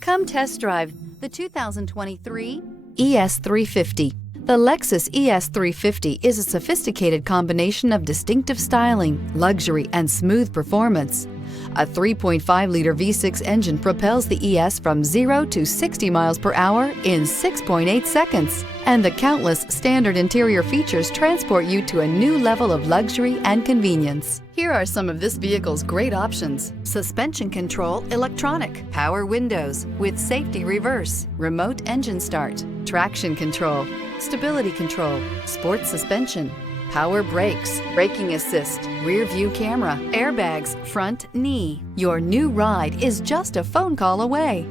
Come test drive the 2023 ES350. The Lexus ES350 is a sophisticated combination of distinctive styling, luxury, and smooth performance. A 3.5-liter V6 engine propels the ES from 0 to 60 miles per hour in 6.8 seconds. And the countless standard interior features transport you to a new level of luxury and convenience. Here are some of this vehicle's great options: suspension control electronic, power windows with safety reverse, remote engine start, traction control, stability control, sports suspension, power brakes, braking assist, rear view camera, airbags, front knee. Your new ride is just a phone call away.